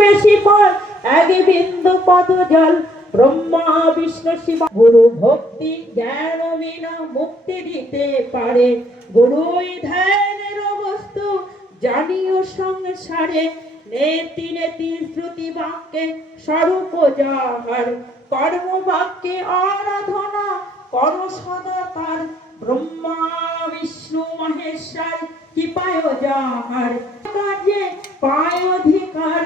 বেশি ফল এক বিন্দু পদ জল ব্রহ্মা বিষ্ণু শিব গুরু ভক্তি জ্ঞান বিনা মুক্তি দিতে পারে গুরুই ধ্যানের বস্তু জানিও সংসারে নেতি নেতি শ্রুতি বাক্যে স্বরূপ যাহার কর্ম বাক্যে আরাধনা কর সদা তার ব্রহ্মা বিষ্ণু মহেশ্বর কৃপায় যাহার কাজে পায় অধিকার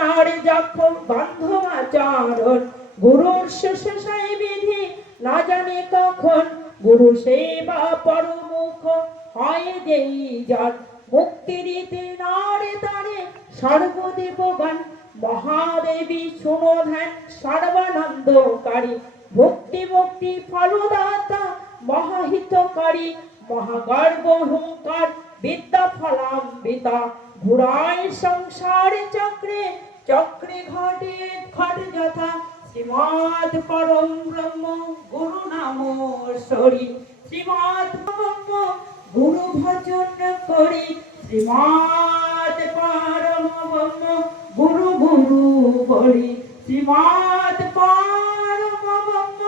নারী যখন বান্ধব আচরণ গুরুর শেষাই বিধি না জানে কখন গুরু সেবা পরমুখ হয় যেই জন মুক্তি দিতে নারে তারে সর্বদেবগণ মহাদেবী শুনো ধ্যান সর্বানন্দকারী ভক্তি মুক্তি ফলদাতা মহাহিতকারী মহাগর্ব হুঙ্কার বিদ্যা ফলাম্বিতা ঘুরায় সংসার চক্রে চক্রে ঘটে ঘট যথা শ্রীমৎ পরম ব্রহ্ম গুরু নামশ্বরী শ্রীমৎ ব্রহ্ম গুরু ভজন করি শ্রীমৎ পরম ব্রহ্ম গুরু গুরু বলি শ্রীমৎ পরম ব্রহ্ম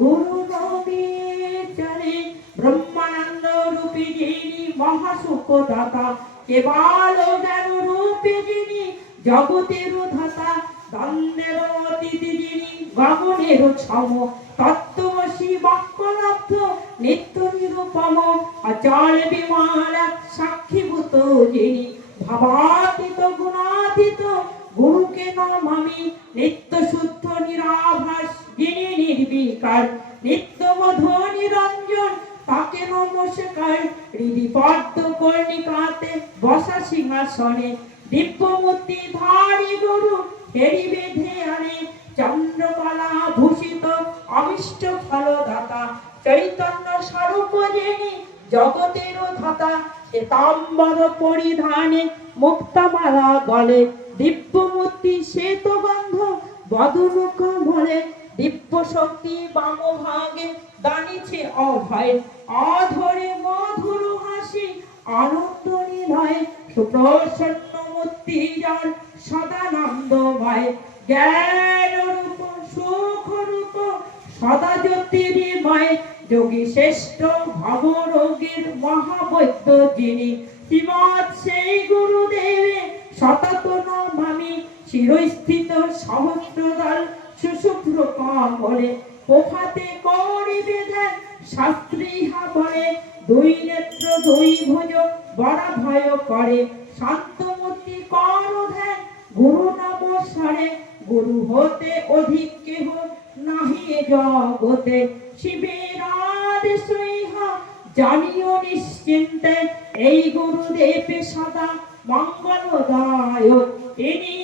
গুরু নবীচরে ব্রহ্মানন্দ রূপী যিনি মহাসুখ দাতা কেবল জ্ঞান রূপী যিনি জগতের ধাতা দ্বন্দ্বের অতীতি যিনি গগনের সম তত্ত্বমসি বাক্যলব্ধ নিত্য নিরূপম অচল বিমল সাক্ষীভূত যিনি ভাবাতীত গুণাতীত গুরুকে নমামি নিত্য শুদ্ধ নিরাভাস যিনি নির্বিকার নিত্যবোধ নিরঞ্জন তাকে নমস্কার হৃদি পদ্ম কর্ণিকাতে বসা সিংহাসনে দিব্যমূর্তি ধারী গুরু হেরি বেঁধে আনে চন্দ্রকলা ভূষিত অমিষ্ট ফলদাতা চৈতন্য স্বরূপ যিনি জগতের ধাতা শ্বেতাম্বর পরিধানে মুক্তামালা গলে দিব্যমূর্তি শ্বেতগন্ধ বদন কমলে দিব্য শক্তি বাম ভাগে দানিছে অভয় অধরে মধুর হাসি আনন্দ নিলয় সুপ্রসন্ন মূর্তি যার সদানন্দময় জ্ঞান রূপ সুখ রূপ সদা জ্যোতির্ময় যোগী শ্রেষ্ঠ ভবরোগের মহাবৈদ্য যিনি শ্রীমৎ সেই গুরুদেবে সতত নমামি চিরস্থিত সহস্রদল সুশুভ্র কমলে প্রভাতে করিবে ধ্যান শাস্ত্রী হা বলে দুই নেত্র দুই ভুজ বড় ভয় করে শান্তমূর্তি কর ধ্যান গুরু নমস্কারে গুরু হতে অধিক কেহ নাহি জগতে শিবের আদেশ ইহা জানিও নিশ্চিন্তে এই গুরুদেব সদা মঙ্গলদায়ক ইনি